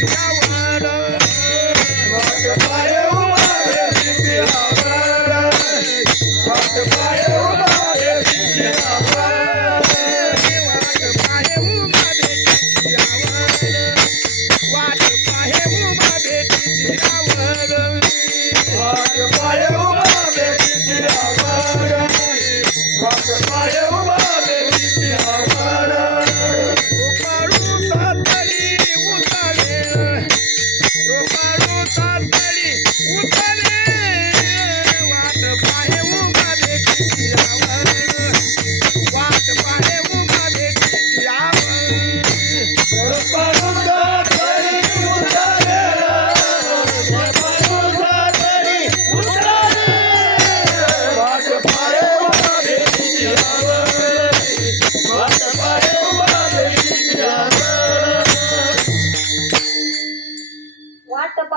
Yeah.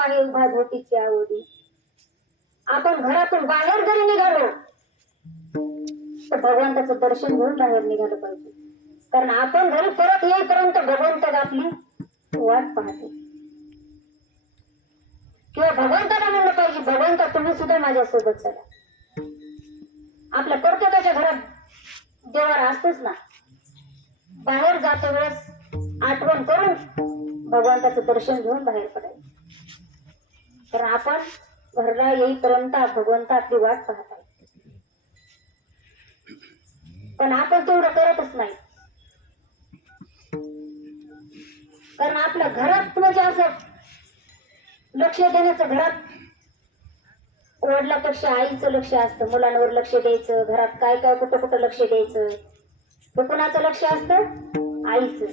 आहे भागवतीची आवडी. आपण घरातून बाहेर जरी निघालो तर भगवंताचं दर्शन घेऊन बाहेर निघालं पाहिजे. कारण आपण घरी परत येईपर्यंत भगवंत आपली वाट पाहते. किंवा भगवंताला म्हणलं पाहिजे भगवंता तुम्ही सुद्धा माझ्यासोबत चला. आपल्या प्रत्येकाच्या घरात देवाला असतोच ना. बाहेर जातो वेळेस आठवण करून भगवंताचं दर्शन घेऊन बाहेर पडायचं. तर आपण घरला येईपर्यंत भगवंत आपली वाट पाहत आहे पण आपण तेवढं करतच नाही. कारण आपल्या घरात म्हणजे असं लक्ष देण्याचं घरात वडिलापेक्षा आईचं लक्ष असतं मुलांवर लक्ष द्यायचं घरात काय काय कुठं कुठं लक्ष द्यायचं तर कुणाचं लक्ष असतं? आईचं.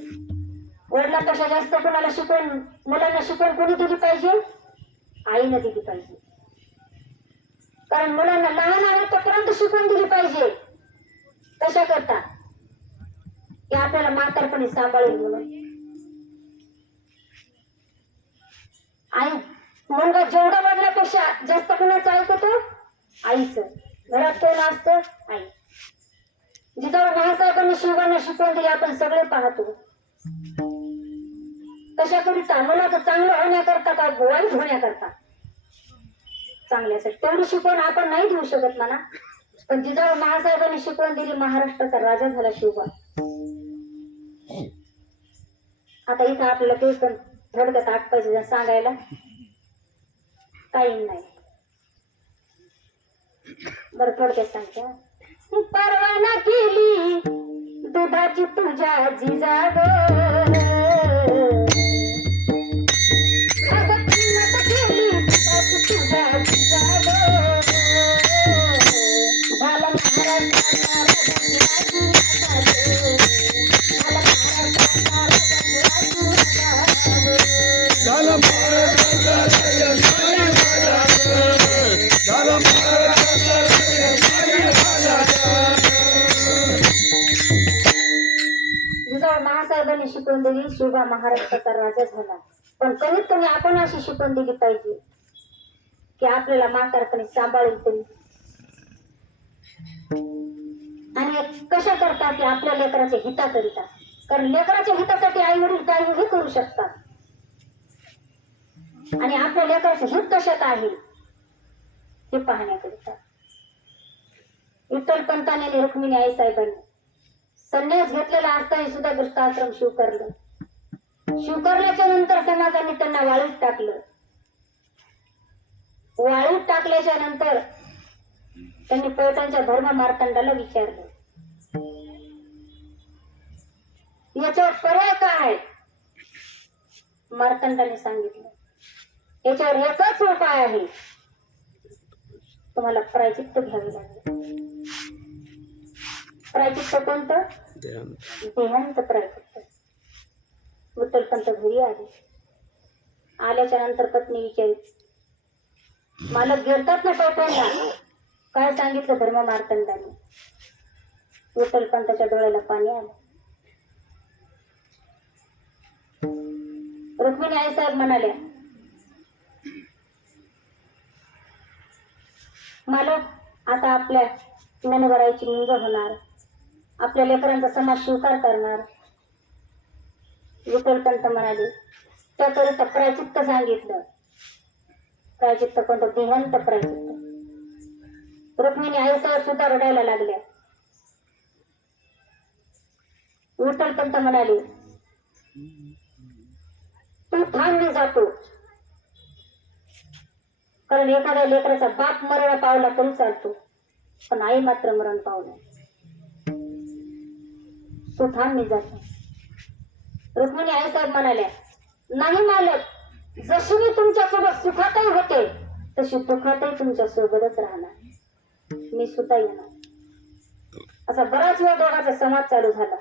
वडिलापेक्षा जास्त कोणाला शिकवण मुलांना शिकवण कोणी दिली पाहिजे? आईने दिली पाहिजे. कारण मुलांना लहान आवडतापर्यंत तोपर्यंत दिली पाहिजे. कशा करता? की आपल्याला म्हातारपणी सांभाळेल म्हणून आई मुलगा जेवढा वडिलापेक्षा जास्त कुणाचं ऐकतो आईचं. घरात कोण असतं? आई. जिथं महासाहेबांनी शिवबांना शिकवून दिली आपण सगळे पाहतो. कशाकरिता मुलाचं चांगलं होण्याकरता का वाईट होण्याकरता? चांगल्यासाठी तेवढी शिकवण आपण नाही देऊ शकत म्हणा. पण जिजाऊ महासाहेबांनी शिकवण दिली महाराष्ट्राचा राजा झाला शिवबा आता इथं आपल्याला ते पण थोडक्यात आठ पाहिजे सांगायला. काही नाही. बरं थोडक्यात सांगते परवाना केली दुधाची तुझ्या जिजाबो जिजाऊ महासाहेबांनी शिकवून दिली शिवबा महाराष्ट्राचा राजा झाला. पण कमीत कमी आपण अशी शिकवून दिली पाहिजे की आपल्याला म्हातारपणे सांभाळेल तरी आणि कशा करता की आपल्या लेकराच्या हिताकरिता? कारण लेकराच्या हितासाठी आई वडील काहीही करू शकतात. आणि आपल्या लेकराचं हित कशात आहे? हे पाहण्याकरिता. विठ्ठल पंताने रुक्मिणी आई साहेबांनी संन्यास घेतलेला असताही सुद्धा गृहस्थाश्रम शिवकरलं शिवकरल्याच्या नंतर समाजाने त्यांना वाळूत टाकलं. वाळूत टाकल्याच्या नंतर त्यांनी पैठणच्या धर्म मार्तंडाला विचारलं. याच्यावर पर्याय काय आहे? मार्तंडाने सांगितलं. याच्यावर एकच उपाय आहे. तुम्हाला प्रायचित्त घ्यावे लागेल. प्रायचित्त कोणतं? देहांत प्रायचित्त विठ्ठलपंत घरी आले आल्याच्यानंतर पत्नी विचारली मालक गिरतात ना पैठणला काय सांगितलं धर्म मार्तंडाने विठ्ठलपंताच्या डोळ्याला पाणी आलं रुक्मिणी आई साहेब म्हणाल्या मालक आता आपल्या मनभरायची मुंज होणार आपल्या लेकरांचा समाज स्वीकार करणार. विठ्ठलपंत म्हणाले त्याकरिता प्रायचित्त सांगितलं. प्रायचित्त कोणतं? देहांत प्रायचित्त रुक्मिणी आईसह सुद्धा रडायला लागल्या. विठ्ठलपंत म्हणाले तू थांबली जातो. कारण एखाद्या लेकराचा बाप मरण पावला तरी चालतो. पण आई मात्र मरण पावलं तू थांब मी जातो रुक्मिणी आईसाहेब म्हणाल्या नाही मालक जशी मी तुमच्यासोबत सुखातही होते तशी दुखातही तुमच्या सोबतच राहणार. मी सुद्धा येणार. असा बराच वेळ दोघांचा संवाद चालू झाला.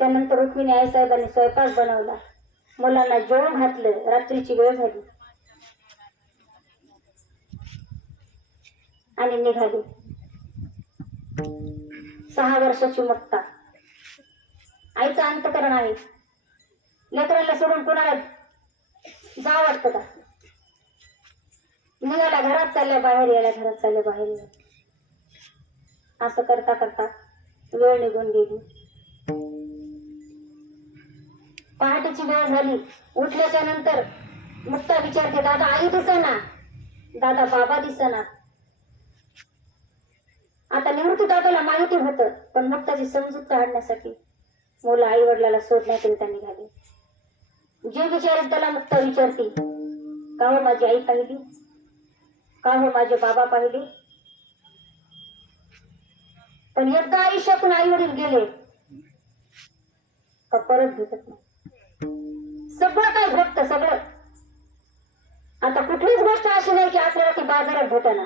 त्यानंतर रुक्मिणी आईसाहेबांनी स्वयंपाक बनवला. मुलांना जेवण घातलं. रात्रीची वेळ झाली. आणि निघाली. सहा वर्षाची मुक्ता. आईचं अंतकरण आहे. लेकराला सोडून कोणाला जा वाटतं का? निघाल्या घरात चालल्या बाहेर यायला घरात चालल्या बाहेर असं करता करता वेळ निघून गेली. पहाटेची वेळ झाली. उठल्याच्या नंतर मुक्ता विचारते दादा आई दिसना? दादा बाबा दिसना. निवृत्ती दादाला माहिती होतं पण मुक्ताची समजूत काढण्यासाठी मुलं आई वडिलाला सोडण्याकरिता निघाली जे विचारेल त्याला मुक्ता विचारते का हो माझी आई पाहिली? का हो माझे बाबा पाहिले? पण एकदा आयुष्यातून आई वडील गेले का परत भेटत नाही? सगळं काय भेटतं सगळं. आता कुठलीच गोष्ट अशी नाही की आपल्याला ती बाजारात भेटना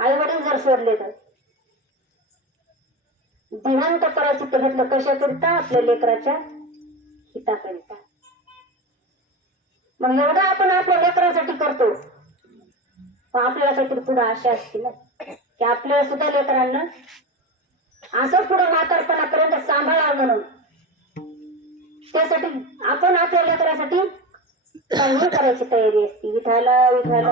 आई वडील जर सोडले तर? देहांत पराचित घेतलं कशाकरिता? आपल्या लेकराच्या हिताकरिता. मग एवढं आपण आपल्या लेकरासाठी करतो. आपल्यासाठी आपल्याला काहीतरी पुढे आशा असते ना. की आपल्या सुद्धा लेकरांना असं पुढे म्हातारपणापर्यंत सांभाळा म्हणून. त्यासाठी आपण आपल्या लेकरासाठी काही करायची तयारी असते. विठाला विठाला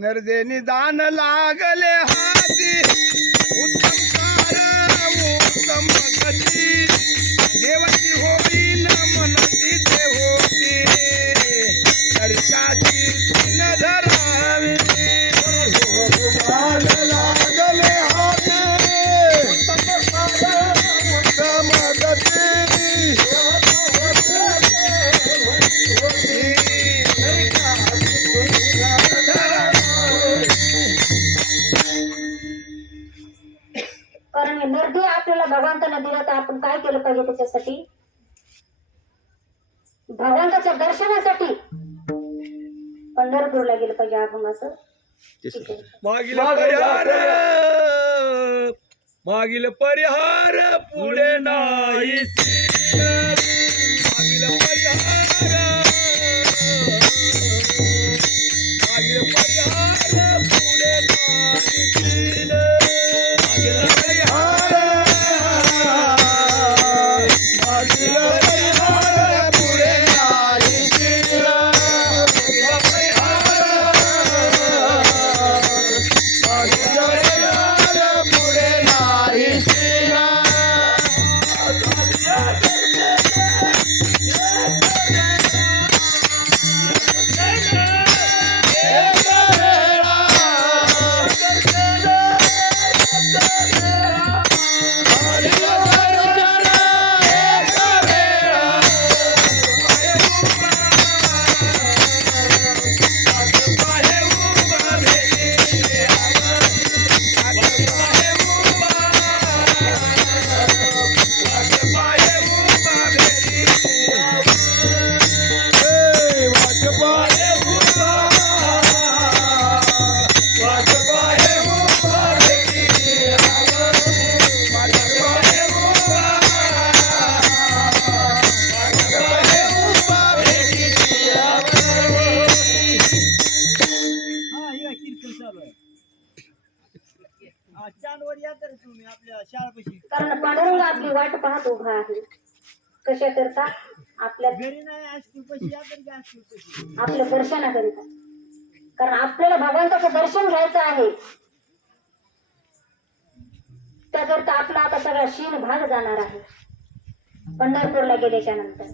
नरदे निदान लागले हाती. उत्तम सार उत्तम गती देवाची होई मनती ते होती. चर्चाची तीन त्याच्यासाठी भगवंताच्या दर्शनासाठी. पंढरपूरला गेलं पाहिजे आपण असं. मागील परिहार. मागील परिहार पुढे नाही. मागील परिहार. मागील परिहार पुढे नाही. पांडुरंग आपली वाट पाहत उभा आहे. कशा करता? आपल्या आपल्या दर्शनाकरिता कारण आपल्याला भगवंताचं दर्शन घ्यायचं आहे. त्याकरता आपला आता सगळा शीन भाग जाणार आहे. पंढरपूरला गेल्याच्यानंतर.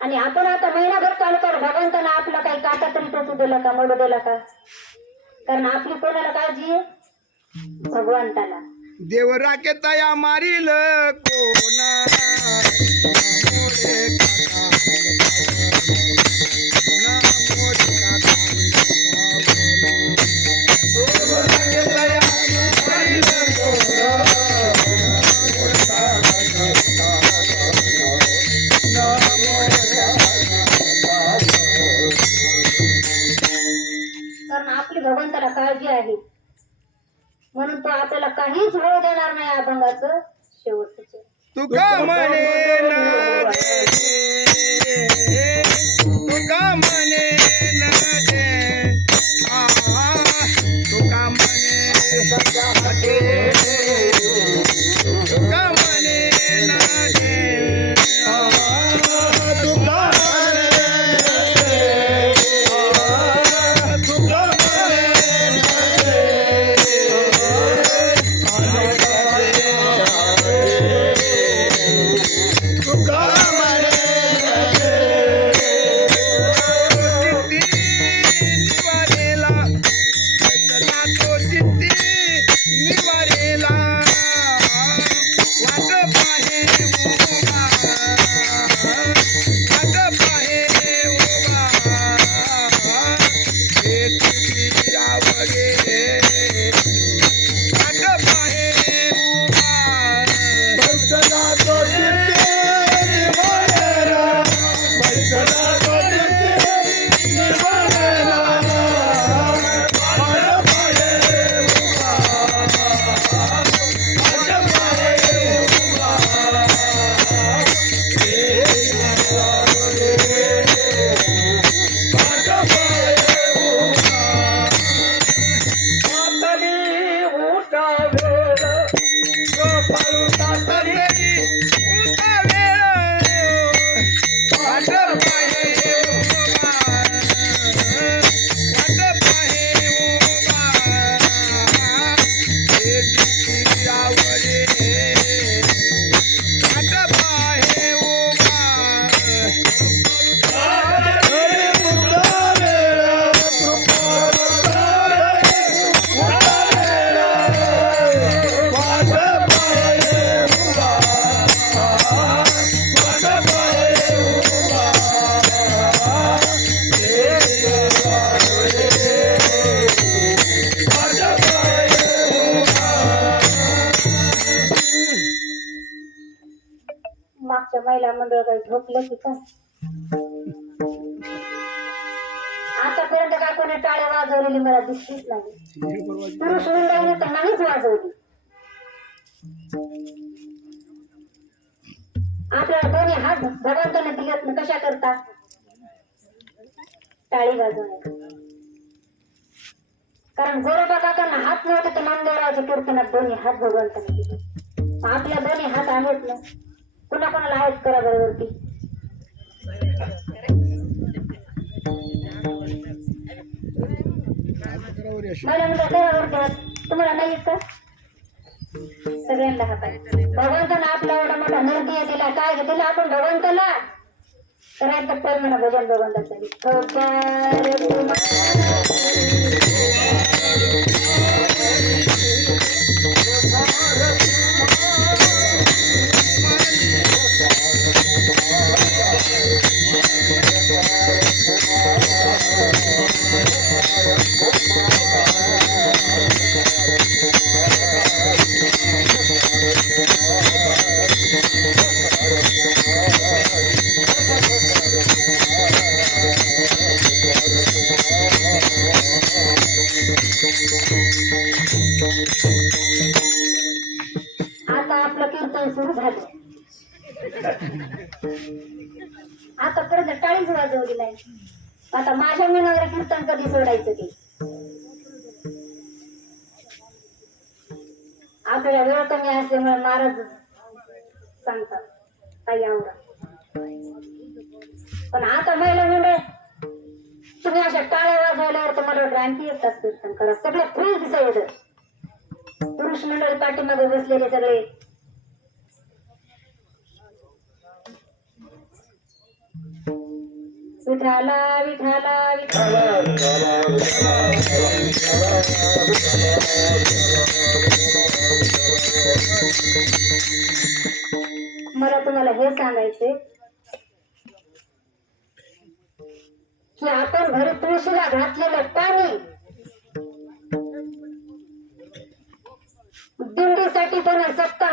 आणि आपण आता महिनाभर चालू कर. भगवंतानं आपला काही काटा तरी टोचू दिला का मडू दिला का? कारण आपली कोणाला काळजी? आहे भगवंताला. देव राखे तया मारील कोणा भगवंताला काळजी आहे. म्हणून तो आपल्याला काहीच होऊ देणार नाही अभंगाचं शेवटचं. तुका म्हणे न दे तुका म्हणे? न दे आ तुका म्हणे दे मागच्या महिला मंडळ काही झोपलं की काय? आतापर्यंत काय कोणी टाळ्या वाजवलेली मला दिसलीच नाही. पुरुष वृंदाने तर नाहीच वाजवली. आपल्याला दोन्ही हात भगवंताने दिलेत ना कशा करता? टाळी वाजवण्यात. कारण गोरोबा काकांना हात नव्हते तर नामदेवरावच्या कीर्तनात दोन्ही हात भगवंताने दिले आपल्या दोन्ही हात आहेत ना कुणा कोणाला आहेत करा बरोबरती मला म्हणजे करावरती हात. तुम्हाला नाही आहेत का? सगळ्यांना भगवंताला भगवंतानं आपला एवढा मोठा नरदेह दिला काय दिला आपण भगवंताला? तर आता तर म्हणा भजन भगवंताचं. सुरू झालं. आता परत टाळीच वाजवली नाही आता माझ्या मनावर कीर्तन कधी सोडायचं ते? आपल्याला वेळ कमी असल्यामुळे महाराज सांगतात. काही आवडत पण आता महिला मंडळ तुम्ही अशा टाळ्या वाजवल्यावर तुम्हाला ग्रांती येतात कीर्तन करा. सगळं फ्री दिसायचं. पुरुष मंडळी पाठीमागे बसलेले सगळे. विठाला विठाला विठाला मला तुम्हाला हे सांगायचे की आपण घरी तुळशीला घातलेलं पाणी दिंडीसाठी पण सप्ताह